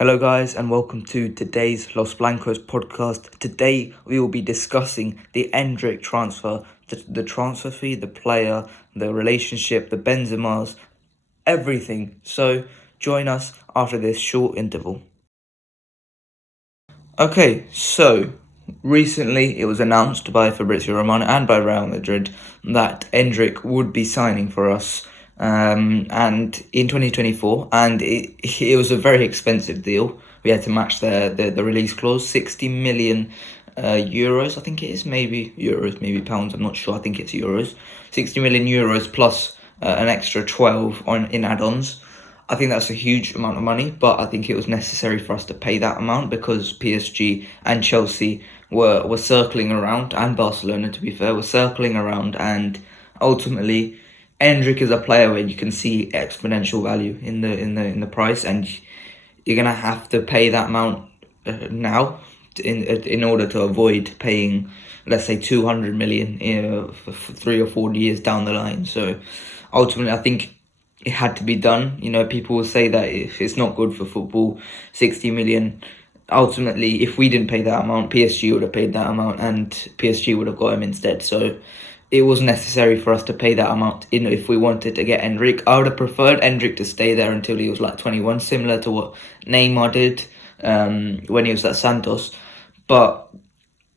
Hello guys and welcome to today's Los Blancos podcast. Today we will be discussing the Endrick transfer, the transfer fee, the player, the relationship, the Benzemas, everything. So join us after this short interval. Okay, so recently it was announced by Fabrizio Romano and by Real Madrid that Endrick would be signing for us and in 2024, and it was a very expensive deal. We had to match the release clause, 60 million euros, I think it is, maybe euros, maybe pounds, I'm not sure, I think it's euros. 60 million euros plus an extra 12 in add-ons. I think that's a huge amount of money, but I think it was necessary for us to pay that amount because PSG and Chelsea were circling around, and Barcelona, to be fair, were circling around, and ultimately Endrick is a player where you can see exponential value in the price, and you're gonna have to pay that amount now in order to avoid paying, let's say, 200 million for 3 or 4 years down the line. So ultimately, I think it had to be done. You know, people will say that if it's not good for football, 60 million. Ultimately, if we didn't pay that amount, PSG would have paid that amount, and PSG would have got him instead. So it was necessary for us to pay that amount if we wanted to get Endrick. I would have preferred Endrick to stay there until he was like 21, similar to what Neymar did when he was at Santos. But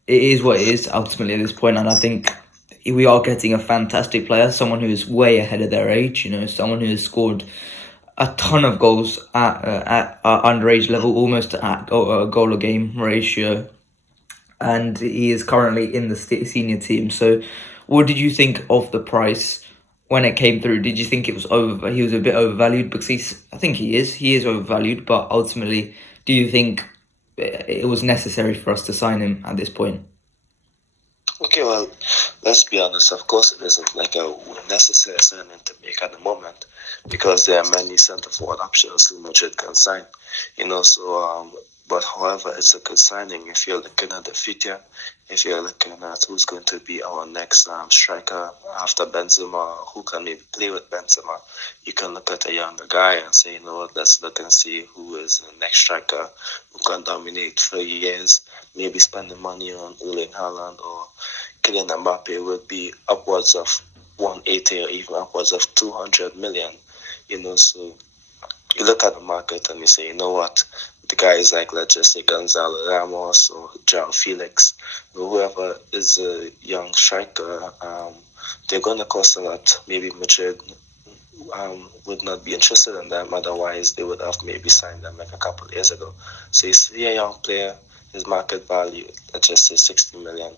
it is what it is ultimately at this point, and I think we are getting a fantastic player, someone who is way ahead of their age. You know, someone who has scored a ton of goals at underage level, almost at goal a game ratio, and he is currently in the senior team. So, what did you think of the price when it came through? Did you think it was he was a bit overvalued? Because I think he is overvalued, but ultimately, do you think it was necessary for us to sign him at this point? Okay, well, let's be honest. Of course, it isn't like a necessary signing to make at the moment because there are many centre forward options who Madrid can sign. But however, it's a good signing if you're looking at the future. If you're looking at who's going to be our next striker after Benzema, who can maybe play with Benzema, you can look at a younger guy and say, you know what, let's look and see who is the next striker who can dominate for years. Maybe spending money on Erling Haaland or Kylian Mbappe would be upwards of 180 or even upwards of 200 million. So you look at the market and you say, you know what, the guys like, let's just say, Gonzalo Ramos or John Felix, or whoever is a young striker, they're going to cost a lot. Maybe Madrid would not be interested in them. Otherwise, they would have maybe signed them like a couple of years ago. So you see a young player, his market value, let's just say 60 million.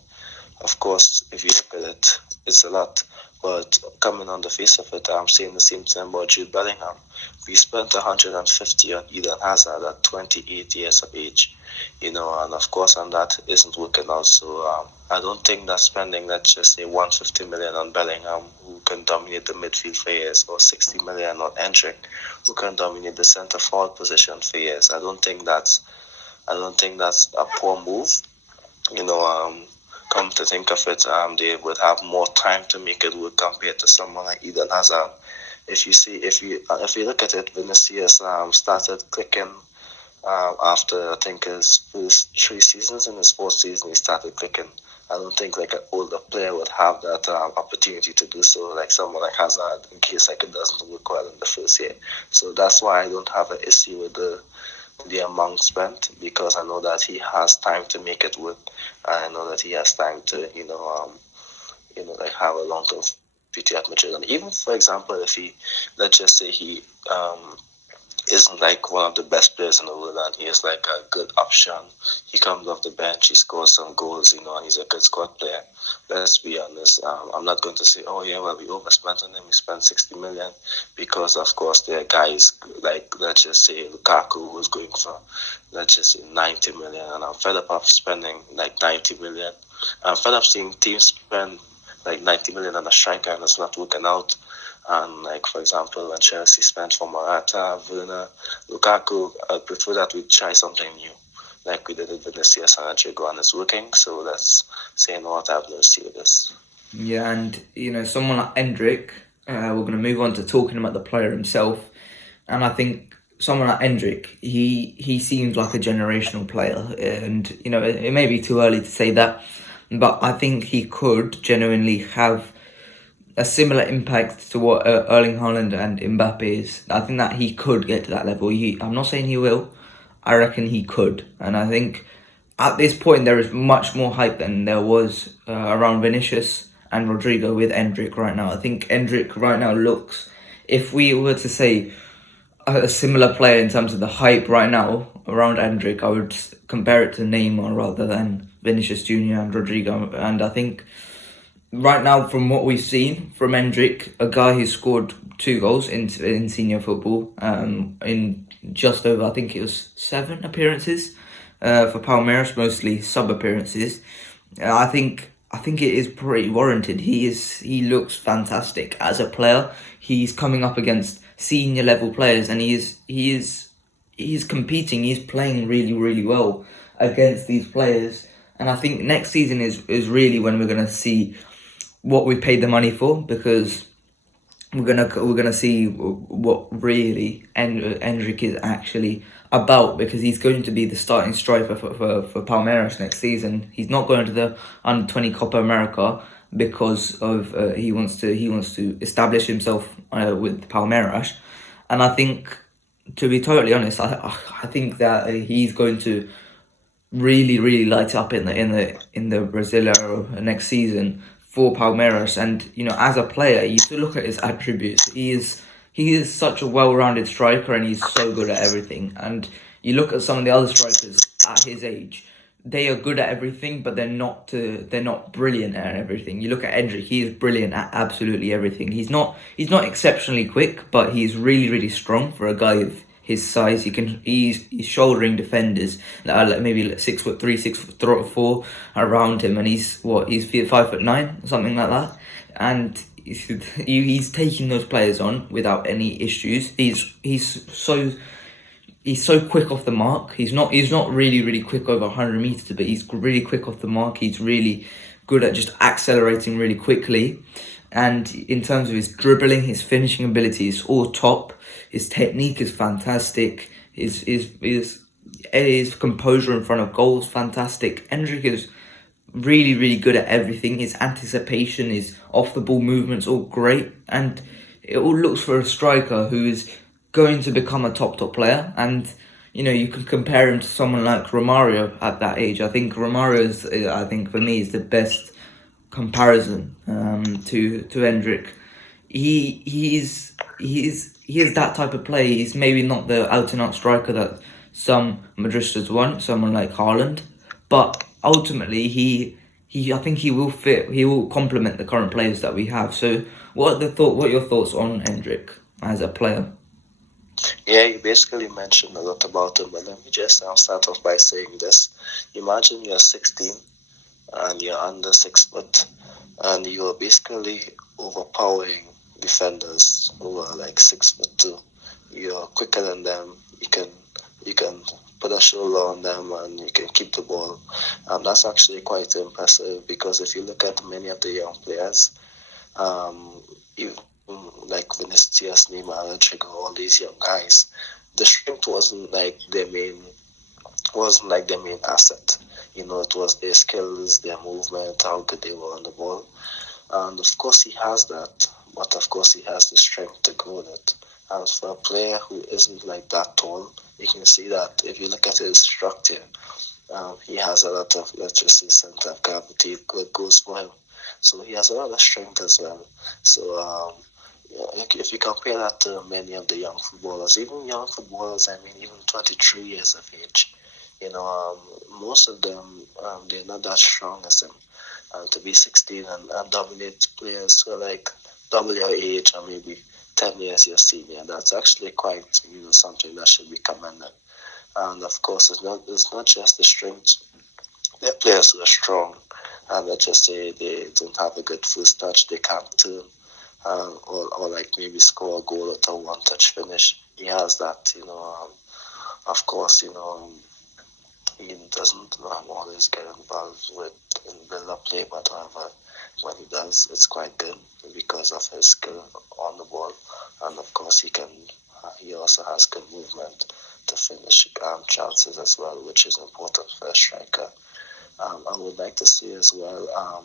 Of course, if you look at it, it's a lot. But coming on the face of it, I'm saying the same thing about Jude Bellingham. We spent 150 on Eden Hazard at 28 years of age, and of course, and that isn't working out. So I don't think that spending, let's just say, 150 million on Bellingham, who can dominate the midfield for years, or 60 million on Endrick, who can dominate the centre forward position for years. I don't think that's a poor move. Come to think of it, they would have more time to make it work compared to someone like Eden Hazard. If you look at it, Vinicius started clicking after I think his first 3 seasons. In his 4th season, he started clicking. I don't think like an older player would have that opportunity to do so, like someone like Hazard, in case like it doesn't work well in the first year. So that's why I don't have an issue with the amount spent, because I know that he has time to make it work, and I know that he has time to like have a long-term future at Madrid. And even, for example, if he, let's just say he isn't like one of the best players in the world and he is like a good option, he comes off the bench, he scores some goals, and he's a good squad player. Let's be honest, I'm not going to say, oh yeah, well, we overspent on him, we spent 60 million, because of course there are guys like, let's just say, Lukaku, who's going for, let's just say, 90 million, and I'm fed up of spending like 90 million. I'm fed up seeing teams spend like 90 million on a striker and it's not working out. And like, for example, when Chelsea spent for Morata, Werner, Lukaku, I prefer that we try something new, like we did with Vinicius and Rodrigo, and it's working. So let's say, what, I have no issue with this. Yeah, and someone like Endrick, we're going to move on to talking about the player himself, and I think someone like Endrick, he seems like a generational player, and it may be too early to say that, but I think he could genuinely have a similar impact to what Erling Haaland and Mbappe is. I think that he could get to that level. I'm not saying he will. I reckon he could, and I think at this point there is much more hype than there was around Vinicius and Rodrigo with Endrick right now. I think Endrick right now looks, if we were to say a similar player in terms of the hype right now around Endrick, I would compare it to Neymar rather than Vinicius Junior and Rodrigo. And I think right now, from what we've seen from Endrick, a guy who scored 2 goals in senior football, in just over, I think it was 7 appearances for Palmeiras, mostly sub appearances. I think it is pretty warranted. He looks fantastic as a player. He's coming up against senior level players, and he's competing. He's playing really, really well against these players. And I think next season is really when we're gonna see what we paid the money for, because we're gonna see what really Endrick is actually about, because he's going to be the starting striker for Palmeiras next season. He's not going to the under-20 Copa America because of he wants to establish himself with Palmeiras, and I think, to be totally honest, I think that he's going to really, really light up in the Brasileiro next season for Palmeiras. And as a player, you have to look at his attributes. He is such a well-rounded striker, and he's so good at everything. And you look at some of the other strikers at his age, they are good at everything, but they're not brilliant at everything. You look at Endrick; he is brilliant at absolutely everything. He's not exceptionally quick, but he's really, really strong for a guy of his size. He's shouldering defenders like maybe 6'3", 6'4" around him, and he's 5'9", something like that, and he's taking those players on without any issues. He's so quick off the mark. He's not really, really quick over 100 meters, but he's really quick off the mark. He's really good at just accelerating really quickly. And in terms of his dribbling, his finishing ability is all top. His technique is fantastic. His composure in front of goal is fantastic. Endrick is really, really good at everything. His anticipation, his off the ball movements, all great, and it all looks for a striker who is going to become a top player. And you can compare him to someone like Romario at that age. I think Romario for me is the best comparison to Endrick. He is that type of play. He's maybe not the out and out striker that some Madristas want, someone like Haaland, but ultimately I think he will fit. He will complement the current players that we have. So what are your thoughts on Endrick as a player? Yeah, you basically mentioned a lot about him, but let me just start off by saying this. Imagine you're 16 and you're under 6 foot, and you're basically overpowering defenders who are like 6'2". You're quicker than them. You can put a shoulder on them, and you can keep the ball. That's actually quite impressive, because if you look at many of the young players, even like Vinicius, Neymar, Rodrigo, all these young guys, the strength wasn't like their main asset. It was their skills, their movement, how good they were on the ball. And of course he has that, but of course he has the strength to grow it. And for a player who isn't like that tall, you can see that if you look at his structure, he has a lot of, let's just say, center of gravity goes for him. So he has a lot of strength as well. So if you compare that to many of the young footballers, even 23 years of age, most of them, they're not that strong as him. And to be 16 and dominate players who are like double your age, or maybe 10 years your senior, that's actually quite, something that should be commended. And of course, it's not just the strength. There are players who are strong, and let's just say they don't have a good first touch, they can't turn, or like maybe score a goal at a one-touch finish. He has that, of course, he doesn't always get involved in build-up play, but however, when he does, it's quite good because of his skill on the ball, and of course he can he also has good movement to finish chances as well, which is important for a striker. I would like to see as well,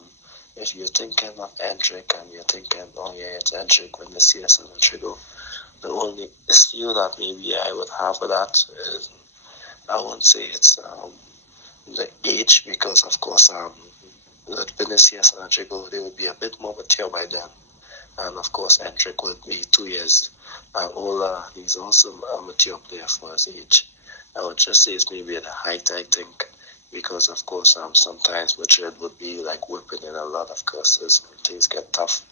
if you're thinking of Endrick and you're thinking, oh yeah, it's Endrick when you see us in Trigo, the only issue that maybe I would have with that is I won't say it's the age, because of course with Vinicius and Trigo, they would be a bit more mature by then. And of course, Endrick would be 2 years older. He's also a mature player for his age. I would just say it's maybe at the height, I think, because of course sometimes Madrid would be like whipping in a lot of curses when things get tough.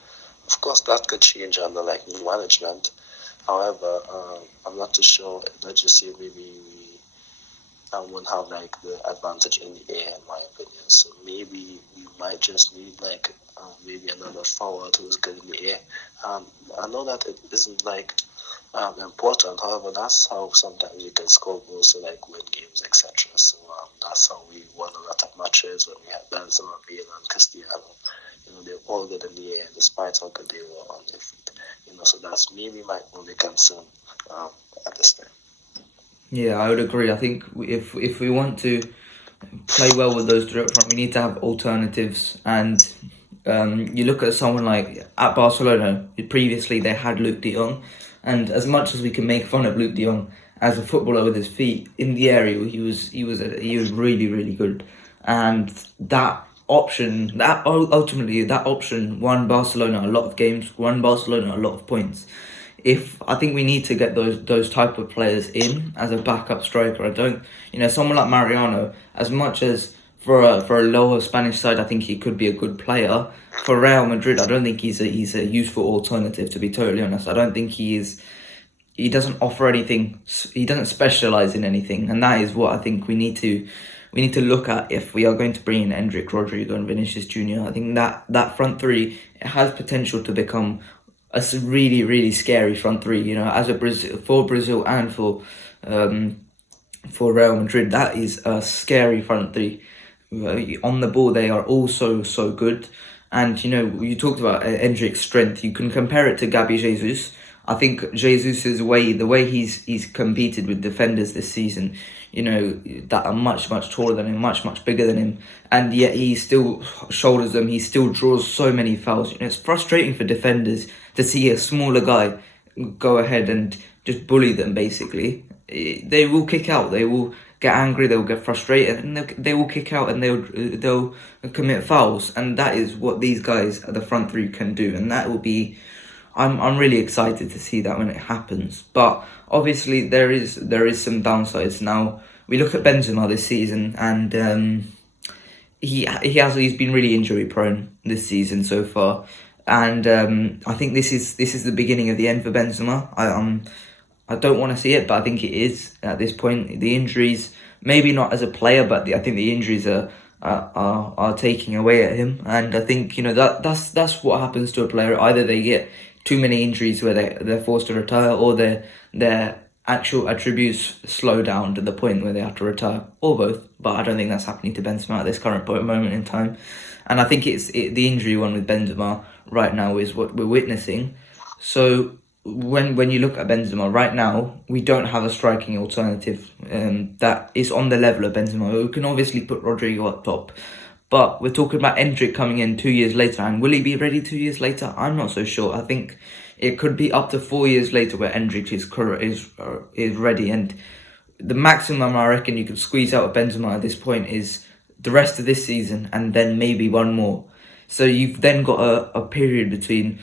Of course, that could change under like new management. However, I'm not too sure. Let's just say maybe we won't have like the advantage in the air, in my opinion. So maybe we might just need like maybe another forward who's good in the air. I know that it isn't like important. However, that's how sometimes you can score goals to like win games, etc. So that's how we won a lot of matches when we had Benzema, Bale, and Cristiano. They're all good in the air, despite how good they were on their feet. So that's maybe my only concern at this time. Yeah, I would agree. I think if we want to play well with those direct front, we need to have alternatives. And you look at someone like at Barcelona, previously they had Luke de Jong, and as much as we can make fun of Luke de Jong as a footballer with his feet in the area, he was really, really good. And that option won Barcelona a lot of games, won Barcelona a lot of points. I think we need to get those type of players in as a backup striker. I don't, someone like Mariano, as much as for a lower Spanish side, I think he could be a good player. For Real Madrid, I don't think he's a useful alternative, to be totally honest. I don't think he doesn't offer anything. He doesn't specialize in anything, and that is what I think we need to look at if we are going to bring in Endrick, Rodrigo, and Vinicius Junior. I think that front three, it has potential to become a really, really scary front three. As for Brazil and for Real Madrid, that is a scary front three. On the ball, they are also so good. And you talked about Endrick's strength. You can compare it to Gabi Jesus. I think Jesus' the way he's competed with defenders this season, that are much, much taller than him, much, much bigger than him, and yet he still shoulders them. He still draws so many fouls. It's frustrating for defenders to see a smaller guy go ahead and just bully them. Basically, they will kick out. They will get angry. They will get frustrated, and they will kick out, and they'll commit fouls. And that is what these guys at the front three can do, and that will be. I'm really excited to see that when it happens. But obviously there is some downsides. Now we look at Benzema this season, and he's been really injury prone this season so far, and I think this is the beginning of the end for Benzema. I don't want to see it, but I think it is at this point. The injuries, maybe not as a player, but I think the injuries are taking away at him, and I think that's what happens to a player. Either they get too many injuries where they're forced to retire, or their actual attributes slow down to the point where they have to retire, or both. But I don't think that's happening to Benzema at this current moment in time. And I think the injury one with Benzema right now is what we're witnessing. So when you look at Benzema right now, we don't have a striking alternative that is on the level of Benzema. We can obviously put Rodrigo up top, but we're talking about Endrick coming in 2 years later, and will he be ready 2 years later? I'm not so sure. I think it could be up to 4 years later where Endrick is ready, and the maximum I reckon you could squeeze out of Benzema at this point is the rest of this season, and then maybe one more. So you've then got a period between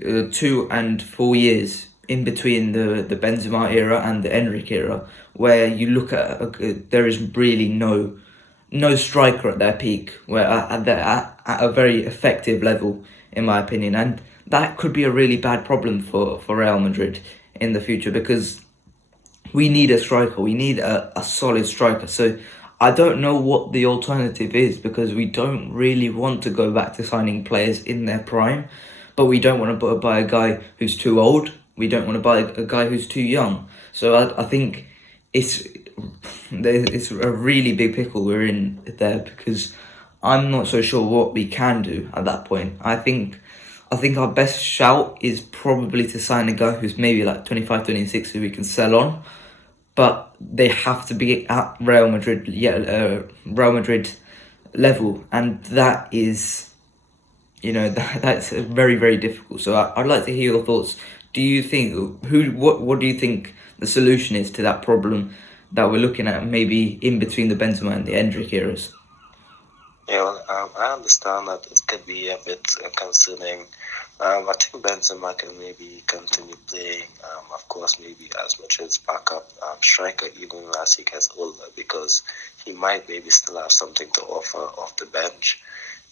2 and 4 years in between the Benzema era and the Endrick era, where you look at there is really no striker at their peak, where at a very effective level, in my opinion, and that could be a really bad problem for Real Madrid in the future, because we need a striker, we need a solid striker. So I don't know what the alternative is, because we don't really want to go back to signing players in their prime, but we don't want to buy a guy who's too old. We don't want to buy a guy who's too young. So I think it's a really big pickle we're in there, because I'm not so sure what we can do at that point. I think I think our best shout is probably to sign a guy who's maybe like 25, 26 who we can sell on, but they have to be at Real Madrid level, and that is, that's very, very difficult. So I'd like to hear your thoughts. Do you think what do you think the solution is to that problem that we're looking at, maybe in between the Benzema and the Endrick eras? Yeah, well, I understand that it could be a bit concerning. I think Benzema can maybe continue playing, of course, maybe as Madrid's backup striker, even as he gets older, because he might maybe still have something to offer off the bench.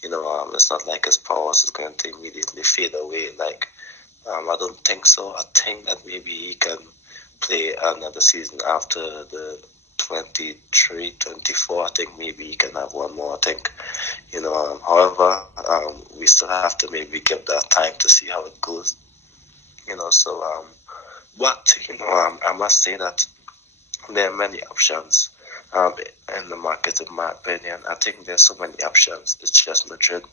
It's not like his powers is going to immediately fade away. I don't think so. I think that maybe he can play another season after the 23, 24. I think maybe he can have one more. I think, however, we still have to maybe give that time to see how it goes. But I must say that there are many options in the market, in my opinion. I think there's so many options. It's just Madrid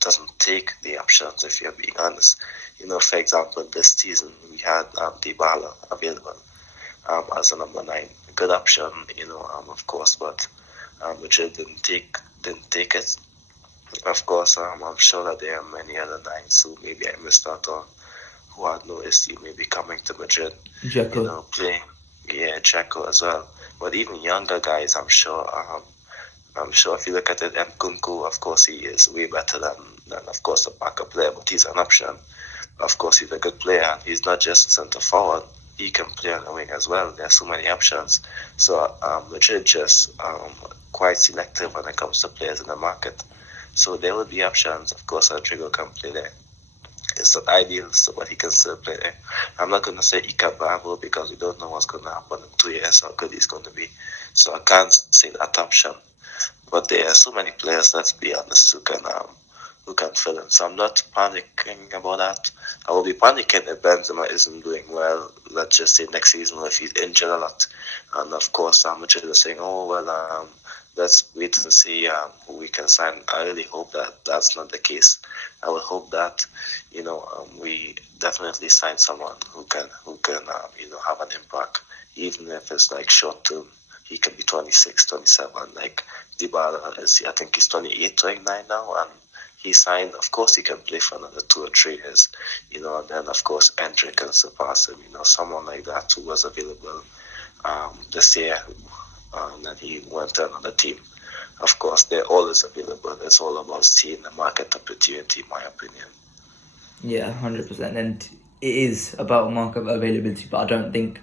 doesn't take the options, if you're being honest. For example, this season we had Dybala available as a number 9. Good option, of course, but Madrid didn't take it. Of course, I'm sure that there are many other 9s who maybe I missed out on, who had no issue maybe coming to Madrid, playing. Yeah, Checo as well. But even younger guys, I'm sure if you look at it, Nkunku, of course, he is way better than of course, a backup player, but he's an option. Of course, he's a good player. He's not just a centre forward. He can play on the wing as well. There are so many options. So Madrid just quite selective when it comes to players in the market. So there will be options. Of course, Rodrigo can play there. It's not ideal, but he can still play there. I'm not going to say Iker Bravo because we don't know what's going to happen in 2 years, how good he's going to be. So I can't say that option. But there are so many players, let's be honest, who can fill in. So I'm not panicking about that. I will be panicking if Benzema isn't doing well, let's just say next season, or if he's injured a lot. And of course, Madrid is saying, let's wait and see who we can sign. I really hope that that's not the case. I would hope that, we definitely sign someone who can have an impact, even if it's like short term. He can be 26, 27, like Dybala is. I think he's 28, 29 now, and he signed. Of course, he can play for another 2 or 3 years, and then of course Endrick can surpass him. Someone like that who was available this year, and then he went to another team. Of course, they're always available. It's all about seeing the market opportunity, in my opinion. Yeah, 100%, and it is about market availability. But I don't think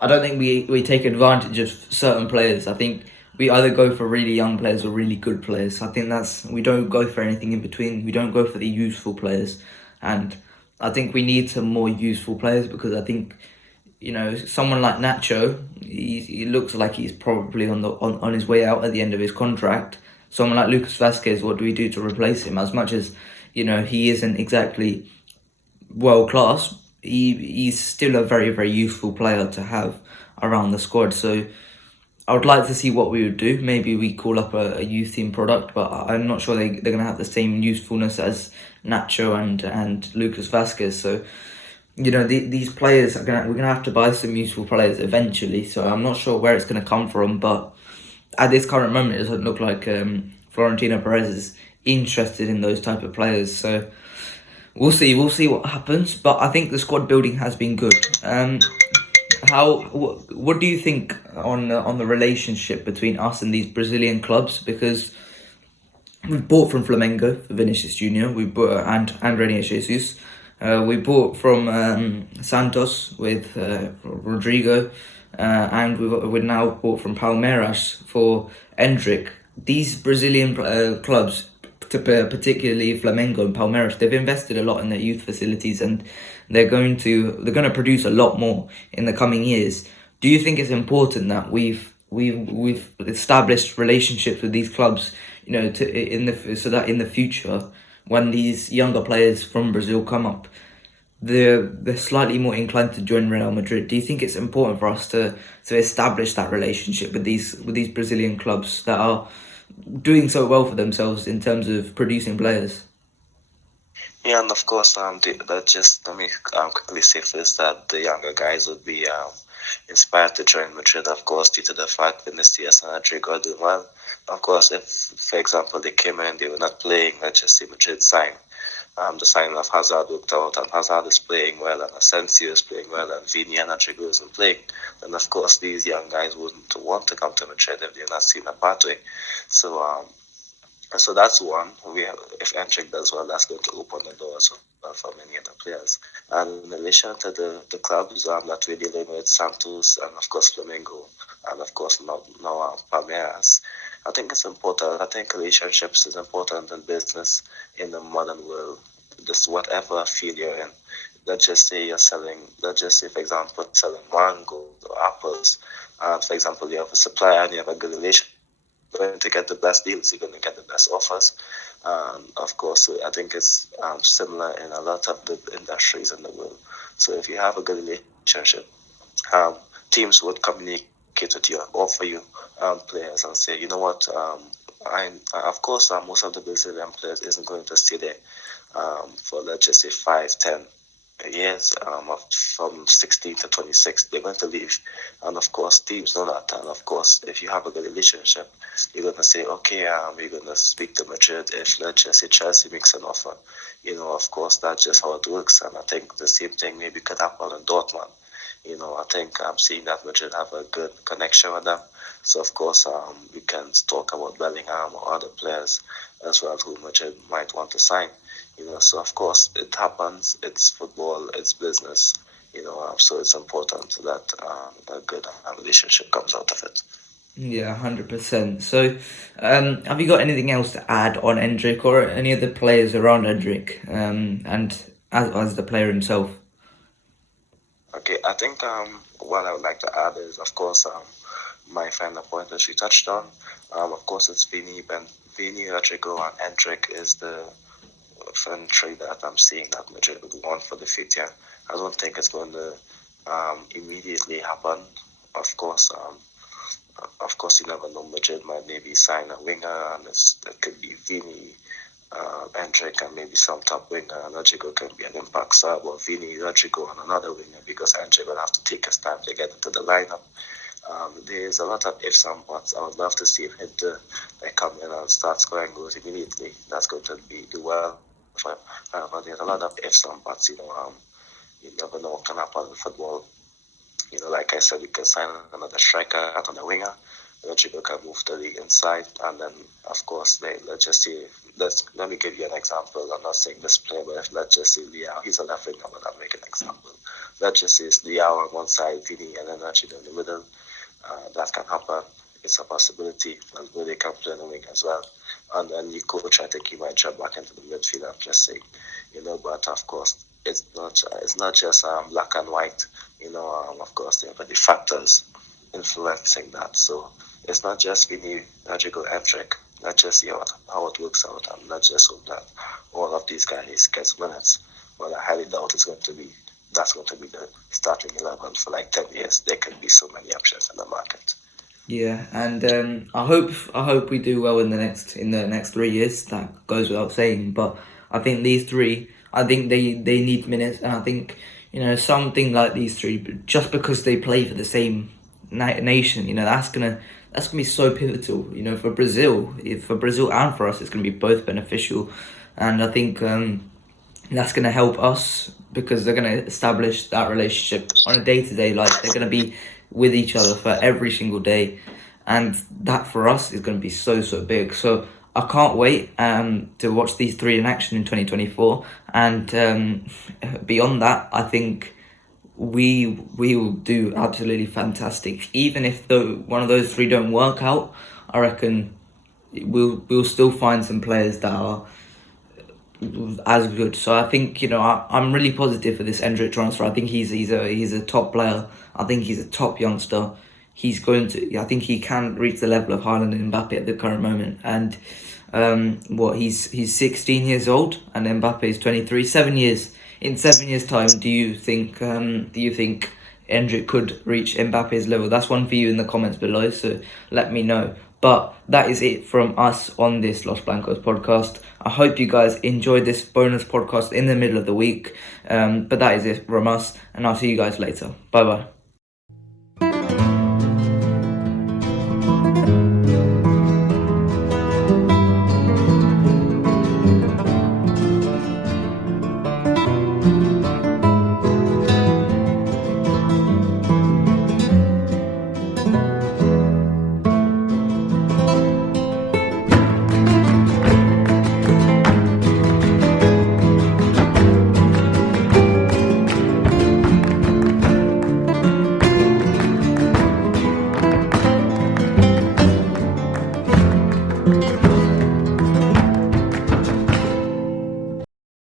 we take advantage of certain players. I think we either go for really young players or really good players. I think we don't go for anything in between. We don't go for the useful players, and I think we need some more useful players, because I think, someone like Nacho, he looks like he's probably on his way out at the end of his contract. Someone like Lucas Vazquez, what do we do to replace him? As much as, he isn't exactly world class, he's still a very, very useful player to have around the squad. So I would like to see what we would do. Maybe we call up a youth team product, but I'm not sure they're going to have the same usefulness as Nacho and Lucas Vazquez. So, these players we're gonna have to buy some useful players eventually. So I'm not sure where it's going to come from, but at this current moment, it doesn't look like Florentino Perez is interested in those type of players. So we'll see what happens. But I think the squad building has been good. What do you think on the relationship between us and these Brazilian clubs? Because we've bought from Flamengo for Vinicius Junior. We bought and René Jesus. We bought from Santos with Rodrigo, and we've now bought from Palmeiras for Endrick. These Brazilian clubs, particularly Flamengo and Palmeiras, they've invested a lot in their youth facilities, and they're going to produce a lot more in the coming years. Do you think it's important that we've established relationships with these clubs, so that in the future, when these younger players from Brazil come up, they're slightly more inclined to join Real Madrid? Do you think it's important for us to establish that relationship with these Brazilian clubs that are doing so well for themselves in terms of producing players? Yeah, and of course, just let me quickly say first that the younger guys would be inspired to join Madrid, of course, due to the fact Vinicius and Endrick are doing well. Of course, if, for example, they came in, they were not playing, let's just say Madrid sign. The signing of Hazard worked out, and Hazard is playing well, and Asensio is playing well, and Vini and Rodrigo isn't playing. Then, of course, these young guys wouldn't want to come to Madrid if they're not seeing a pathway. So, so that's one. If Endrick does well, that's going to open the doors for many other players. And in relation to the clubs that we're dealing with, Santos and of course Flamengo, and of course now Palmeiras, I think it's important. I think relationships is important in business in the modern world. Just whatever field you're in. Let's just say you're selling. Let's just say, for example, selling mangoes or apples. And for example, you have a supplier and you have a good relationship, going to get the best deals, you're going to get the best offers. Of course, I think it's similar in a lot of the industries in the world. So if you have a good relationship, teams would communicate with you, offer you players and say, you know what, of course, most of the Brazilian players isn't going to stay there for, let's just say, 5, 10 years, from 16 to 26, they're going to leave. And of course, teams know that. And of course, if you have a good relationship, you're going to say, okay, we're going to speak to Madrid. If, let's just say, Chelsea makes an offer, of course, that's just how it works. And I think the same thing maybe could happen in Dortmund. I think I'm seeing that Madrid have a good connection with them. So, of course, we can talk about Bellingham or other players as well who Madrid might want to sign. So of course it happens. It's football. It's business. So it's important that a good relationship comes out of it. Yeah, 100%. So, have you got anything else to add on Endrick or any of the players around Endrick, and as the player himself? Okay, I think what I would like to add is, of course, my final point that she touched on. Of course, it's Vini, Rodrigo, and Endrick is the infantry that I'm seeing that Madrid would want for the future. I don't think it's going to immediately happen. Of course, you never know. Madrid might maybe sign a winger, and it could be Vini, Endrick, and maybe some top winger. And Rodrigo can be an impact sub, or Vini, Rodrigo, and another winger, because Endrick will have to take his time to get into the lineup. There's a lot of ifs and buts. I would love to see him come in and start scoring goals immediately. That's going to do well. But there's a lot of ifs and buts. You never know what can happen in football. Like I said, we can sign another striker, another winger. Rodrigo can move to the inside, and then of course, let me give you an example. I'm not saying this player, but let's just say Liao, he's a left winger, but I'll make an example. Let's just say it's Liao on one side, Vini, and then Rodrigo in the middle. That can happen. It's a possibility, and they can play in the wing as well. And then you coach, I think he might drop back into the midfield. I'm just saying, but of course, it's not just black and white. Of course, there are many factors influencing that. So it's not just Vini, Rodrigo, Endrick. Let's just see how it works out, and let's just hope that all of these guys get minutes. Well, I highly doubt that's going to be the starting 11 for like 10 years. There can be so many options in the market. Yeah, and I hope we do well in the next 3 years. That goes without saying. But I think these three, I think they need minutes, and I think something like these three, just because they play for the same nation, that's gonna be so pivotal. For Brazil, and for us, it's gonna be both beneficial, and I think that's gonna help us because they're gonna establish that relationship on a day-to-day life. They're gonna be with each other for every single day, and that for us is going to be so big. So I can't wait to watch these three in action in 2024, and beyond that, I think we will do absolutely fantastic. Even if one of those three don't work out, I reckon we'll still find some players that are as good. So I think I'm really positive for this Endrick transfer. I think he's a top player. I think he's a top youngster. I think he can reach the level of Haaland and Mbappe at the current moment. And he's 16 years old and Mbappe is 23. 7 years. In 7 years' time, do you think Endrick could reach Mbappe's level? That's one for you in the comments below. So let me know. But that is it from us on this Los Blancos podcast. I hope you guys enjoyed this bonus podcast in the middle of the week. But that is it from us, and I'll see you guys later. Bye bye.